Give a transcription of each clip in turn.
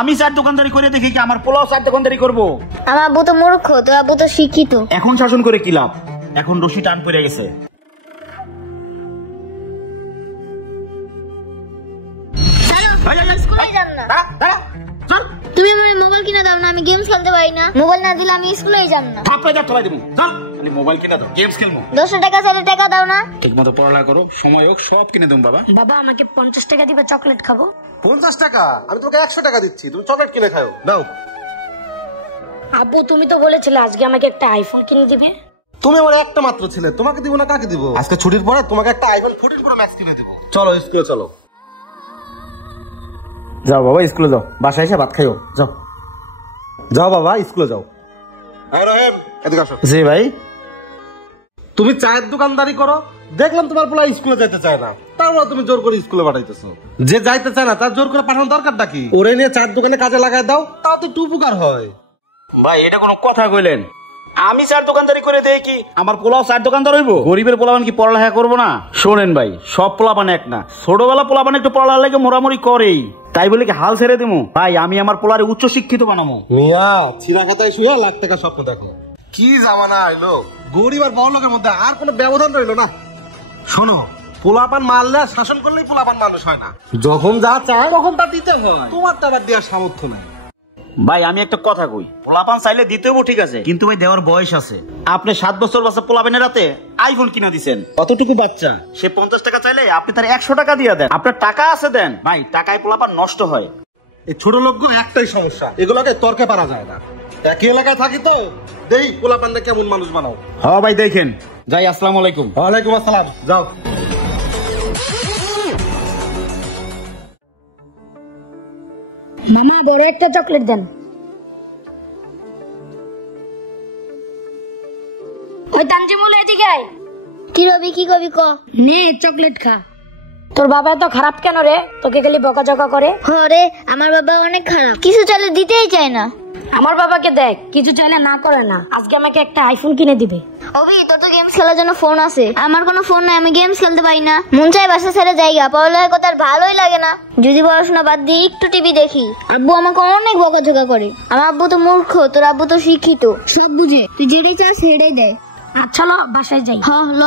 আমি চার দোকানদারি করে দেখি কি আমার পোলাও চার দোকানদারি করবো? আমার আব্বু তো মূর্খ, তোর আব্বু তো শিক্ষিত। এখন শাসন করে কি লাভ? এখন রশি টান পড়ে গেছে। তুমি আমার মোবাইল কিনে দাও না, আমি গেমস খেলতে পারি না। মোবাইল না দিলে আমি স্কুলেই যাব না। মোবাইল কিনে দাও, গেমস খেলবো। 200 টাকা চাইলে টাকা দাও না। ঠিক মতো পড়ালেখা করো, সময় হোক সব কিনে দেবো বাবা। বাবা আমাকে 50 টাকা দিবে, চকলেট খাবো। 50 টাকা? আমি তোমাকে 100 টাকা দিচ্ছি, তুমি চকলেট কিনে খাও। দাও। আব্বু তুমি তো বলেছিলে আজকে আমাকে একটা আইফোন কিনে দিবে। তুমি আমার একটা মাত্র ছেলে, তোমাকে দিব না কাকে দিব? আজকে ছুটির পরে তোমাকে একটা আইফোন 14 প্রো ম্যাক্স কিনে দেব। চলো স্কুলে চলো। যাও বাবা স্কুলে যাও, বাসায় এসে ভাত খাইও। যাও যাও বাবা স্কুলে যাও। রহিম এদিকে আসো। জি ভাই। তুমি চায়ের দোকানদারি করো, দেখলাম তোমার পোলা স্কুলে যেতে চায় না, তারপর তুমি জোর করে স্কুলে পাঠাইতেছো। যে যাইতে চায় না তার জোর করে পাঠানোর দরকারটা কি? ওরে নিয়ে চায়ের দোকানে কাজে লাগাই দাও, তাও তো একটু উপকার হয়। ভাই এটা কোনো কথা কইলেন? আমি চার দোকানদারি করে দেই কি আমার পোলাও চার দোকানদার হইব? গরিবের পোলাপান কি পড়ালেখা করবো না? শোনেন ভাই, সব পোলাপান এক না। ছোটবেলা পোলাপান একটু পড়ালেখা লাগে মোড়ামুড়ি করেই, তাই বলে কি হাল ছেড়ে দিমু? ভাই আমি আমার পোলারে উচ্চ শিক্ষিত বানাবো। মিয়া ছিড়া খাতায় শুয়ে লাখ টাকা স্বপ্ন দেখো। কি জামানা আইলো, গরিব আর বড় লোকের মধ্যে আর কোনো ব্যবধান রইলো না। শোনো, পোলাপান মারলে শাসন করলেই পোলাপান মানুষ হয় না। যখন যা চায় তখন তা দিতে হয়, তোমার তো আবার দেওয়ার সামর্থ্য নাই। ভাই আমি একটা কথা কই, পোলাপান চাইলে দিতে হবো ঠিক আছে, কিন্তু ভাই দেওয়ার বয়স আছে। আপনি 7 বছর বাচ্চা পোলাপানের রাতে আইফোন কিনা দিচ্ছেন, কতটুকু বাচ্চা সে 50 টাকা চাইলে আপনি তার 100 টাকা দিয়ে দেন। আপনার টাকা আছে দেন ভাই, টাকায় পোলাপান নষ্ট হয়। এই ছোট লোকগুলো একটাই সমস্যা, এগুলোকে তর্কে পারা যায় না। একই এলাকায় থাকি তো, দেই পোলাপানটা কেমন মানুষ বানাও। হ্যাঁ ভাই দেখেন যাই। আসসালামু আলাইকুম। ওয়ালাইকুম আসসালাম। যাও। মামা বড় একটা চকলেট দেন। ওই তানজিমুল এদিকে আয়। কি রবি, কি কবি ক? নে চকলেট খা। তোর বাবা এত খারাপ কেন রে? তোকে খালি বকাঝকা করে। হরে আমার বাবা অনেক খারাপ, কিছু চাইলে দিতেই চায় না। আমার বাবাকে দেখ, কিছু চাইলে না করে না। আজকে আমাকে একটা আইফোন কিনে দিবে। অবি তোর তো গেমস খেলার জন্য ফোন আছে, আমার কোনো ফোন নাই, আমি গেমস খেলতে পারি না। মন চাই বাসা ছেড়ে জায়গা, পড়ালেখার কথা আর ভালোই লাগে না। যদি পড়াশোনা বাদ দিয়ে একটু টিভি দেখি, আব্বু আমাকে অনেক বকাঝকা করে। আমার আব্বু তো মূর্খ, তোর আব্বু তো শিক্ষিত, সব বুঝে। তুই যেটাই চাস সেটাই দেয়। আচ্ছা ল বাসায় যাই। হ্যাঁ ল।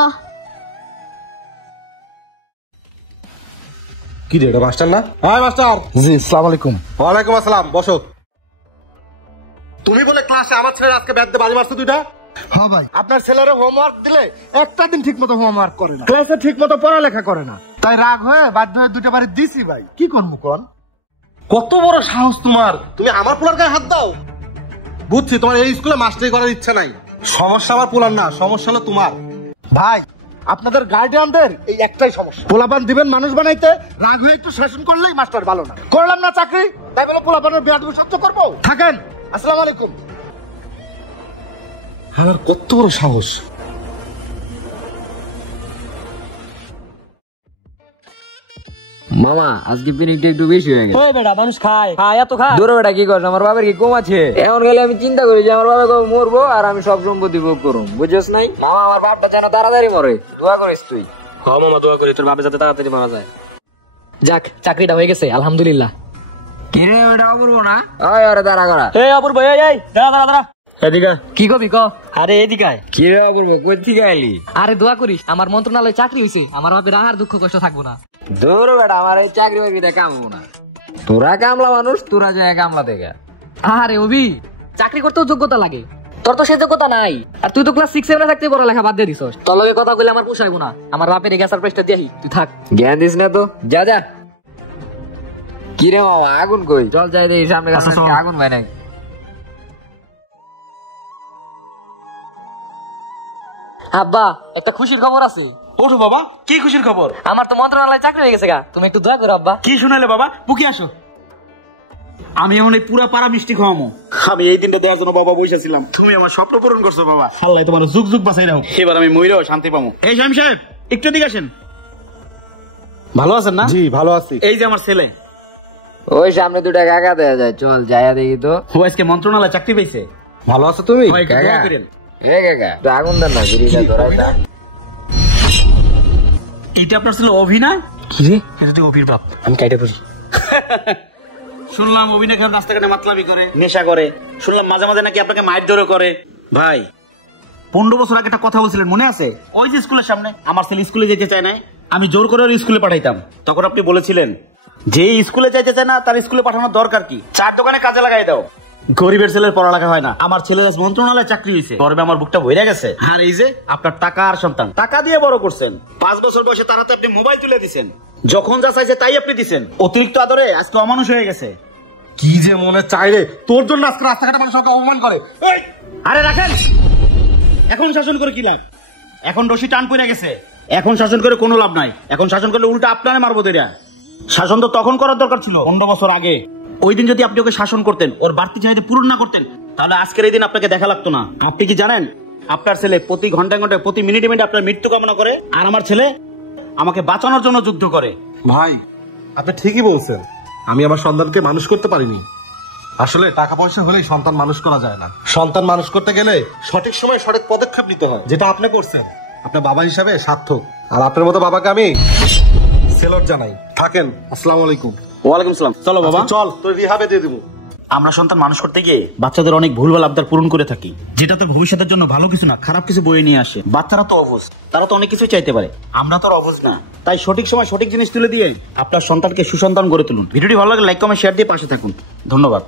কি রে, এটা মাস্টার না? হ্যাঁ মাস্টার। জি আসসালামু আলাইকুম। ওয়ালাইকুম আসসালাম, বসো। তুমি বলে ক্লাসে আমার ছেলে আজকে ব্যাট দিয়ে বাড়ি মারছো দুইটা? হ্যাঁ ভাই, আপনার ছেলেরা হোমওয়ার্ক দিলে একটা দিন ঠিক মতো হোমওয়ার্ক করে না, ক্লাসে ঠিক মতো পড়ালেখা করে না, তাই রাগ হয়ে বাধ্য হয়ে দুইটা বাড়ি দিছি ভাই। কি করবো কোন? কত বড় সাহস তোমার, তুমি আমার পোলার গায়ে হাত দাও? বুঝছি তোমার এই স্কুলে মাস্টারি করার ইচ্ছা নাই। সমস্যা আমার পোলার না, সমস্যা হলো তোমার। ভাই আপনাদের গার্ডিয়ানদের এই একটাই সমস্যা, পোলাপান দিবেন মানুষ বানাইতে, রাগ হয়ে একটু শাসন করলেই মাস্টার ভালো না। করলাম না চাকরি, তাই বলে পোলাপানের বেয়াদবি সহ্য করবো? থাকেন। আসসালামু আলাইকুম। আমার কত বড় সাহস। মামা আজকে পিরিকটা একটু বেশি হয়ে গেছে। ওই বেটা মানুষ খায় এত খায়। দূরে বেটা কি করছ, আমার বাবার কি কম আছে? এমন গেলে আমি চিন্তা করি যে আমার বাবা কবে মরবো আর আমি সব সম্পত্তি ভোগ করুম, বুঝছস নাই? মামা আমার বাপটা যেন তাড়াতাড়ি মরে, দোয়া করিস তুই। হ্যাঁ মামা দোয়া করি তোর বাবা যাতে তাড়াতাড়ি মারা যায়। যাক চাকরিটা হয়ে গেছে আলহামদুলিল্লাহ। কি রে ওটা অপূর্ব না? ওই আরে দাঁড়া করা। এই অপূর্ব এই দাঁড়া এদিকে কি কবি ক? আরে এদিকে আয়। কি রে অপূর্ব কই থেকে আইলি? আরে দোয়া করিস আমার মন্ত্রণালয়ে চাকরি হইছে, আমার বাপের আর দুঃখ কষ্ট থাকবো না। দূর বেটা আমার এই চাকরি বাকরিতে কামবো না। তোরা কামলা মানুষ, তোরা যায় কামলা থেকে। আরে অভি চাকরি করতেও যোগ্যতা লাগে, তোর তো সে যোগ্যতা নাই। আর তুই তো ক্লাস 6-7 থাকতে পড়ালেখা বাদ দিয়ে দিছস। তোর লগে কথা কইলে আমার পোষাইবো না, আমার বাপের গ্যাস আর প্রেস্টার দিয়াহি তুই থাক। জ্ঞান দিস না তো, যা যা। কি রে মামা আগুন কই? চল যাই দেখি সামনে আগুন ভাই নাই। আব্বা একটা খুশির খবর আছে। ওঠো বাবা, কি খুশির খবর? আমার তো মন্ত্রণালয়ে চাকরি হয়ে গেছে গা, তুমি একটু দয়া করো আব্বা। কি শুনালে বাবা? বুকি আসো। আমি এমন এই পুরা পাড়া মিষ্টি খাওয়ামো। আমি এই দিনটা দেওয়ার জন্য বাবা বসেছিলাম, তুমি আমার স্বপ্ন পূরণ করছো বাবা। আল্লাহ তোমার যুগ যুগ বাঁচাই রাখো। এবার আমি মইরাও শান্তি পাবো। এই শামিম সাহেব একটু দিকে আসেন। ভালো আছেন না? জি ভালো আছি। এই যে আমার ছেলে। ওই সামনে দুটা কাকা দেয়া যায়, চল যাইয়া দেখি তো। ও আজকে মন্ত্রণালয়ে চাকরি পাইছে। ভালো আছো তুমি? কাকা এ কাকা তো আগুন দেন না, বিড়িটা ধরাই না। এটা আপনার ছেলে অভি না? কি রে, এটা তুই অভির বাপ। আমি কাইটা বলি শুনলাম অভিনয় খেয়ে রাস্তাঘাটে মাতলামি করে, নেশা করে। শুনলাম মাঝে মাঝে নাকি আপনাকে মাইর জোরও করে। ভাই 15 বছর আগে একটা কথা বলছিলেন মনে আছে? ওই যে স্কুলের সামনে আমার ছেলে স্কুলে যেতে চায় না, আমি জোর করে ওর স্কুলে পাঠাইতাম। তখন আপনি বলেছিলেন যে স্কুলে যাইতে চায় না তার স্কুলে পাঠানোর দরকার কি, চার দোকানে কাজে লাগাই দাও। গরিবের ছেলের পড়ালেখা হয় না, আমার ছেলের মন্ত্রণালয়ে চাকরি হয়েছে, গর্বে আমার বুকটা ভরে গেছে। আর এই যে আপনার টাকা আর সন্তান, টাকা দিয়ে বড় করছেন। 5 বছর বয়সে তার হাতে আপনি মোবাইল তুলে দিচ্ছেন, যখন যা চাইছে তাই আপনি দিচ্ছেন। অতিরিক্ত আদরে আজকে অমানুষ হয়ে গেছে। কি যে মনে চাই রে, তোর জন্য আজকে রাস্তাঘাটে মানুষ আমাকে অপমান করে। এই, আরে রাখেন, এখন শাসন করে কি লাভ? এখন রশি টান পড়ে গেছে, এখন শাসন করে কোনো লাভ নাই। এখন শাসন করলে উল্টা আপনারে মারবো দেরা। শাসন তো তখন করার দরকার ছিল 15 বছর আগে। ওই দিন যদি আপনি ওকে শাসন করতেন, ওর বাড়তি চাহিদা পূরণ না করতেন, তাহলে আজকের এই দিন আপনাকে দেখা লাগতো না। আপনি কি জানেন আপনার ছেলে প্রতি ঘন্টায় ঘন্টায় প্রতি মিনিটে মিনিটে আপনার মৃত্যু কামনা করে, আর আমার ছেলে আমাকে বাঁচানোর জন্য যুদ্ধ করে। ভাই আপনি ঠিকই বলছেন, আমি আমার সন্তানকে মানুষ করতে পারিনি। আসলে টাকা পয়সা হলেই সন্তান মানুষ করা যায় না। সন্তান মানুষ করতে গেলে সঠিক সময় সঠিক পদক্ষেপ নিতে হয়, যেটা আপনি করছেন। আপনার বাবা হিসাবে সার্থক, আর আপনার মতো বাবাকে আমি সেলট জানাই। থাকেন, আসসালামু আলাইকুম। ওয়ালাইকুম সালাম। চলো বাবা, চল তোর রিহাবে দিয়ে দেবো। আমরা সন্তান মানুষ করতে গিয়ে বাচ্চাদের অনেক ভুলভাল আবদার পূরণ করে থাকি, যেটা তো ভবিষ্যতের জন্য ভালো কিছু না, খারাপ কিছু বয়ে নিয়ে আসে। বাচ্চারা তো অবুঝ, তারা তো অনেক কিছু চাইতে পারে, আমরা তো আর অবুঝ না। তাই সঠিক সময় সঠিক জিনিস তুলে দিয়ে আপনার সন্তানকে সুসন্তান গড়ে তুলুন। ভিডিওটি ভালো লাগলে লাইক কমেন্ট শেয়ার দিয়ে পাশে থাকুন। ধন্যবাদ।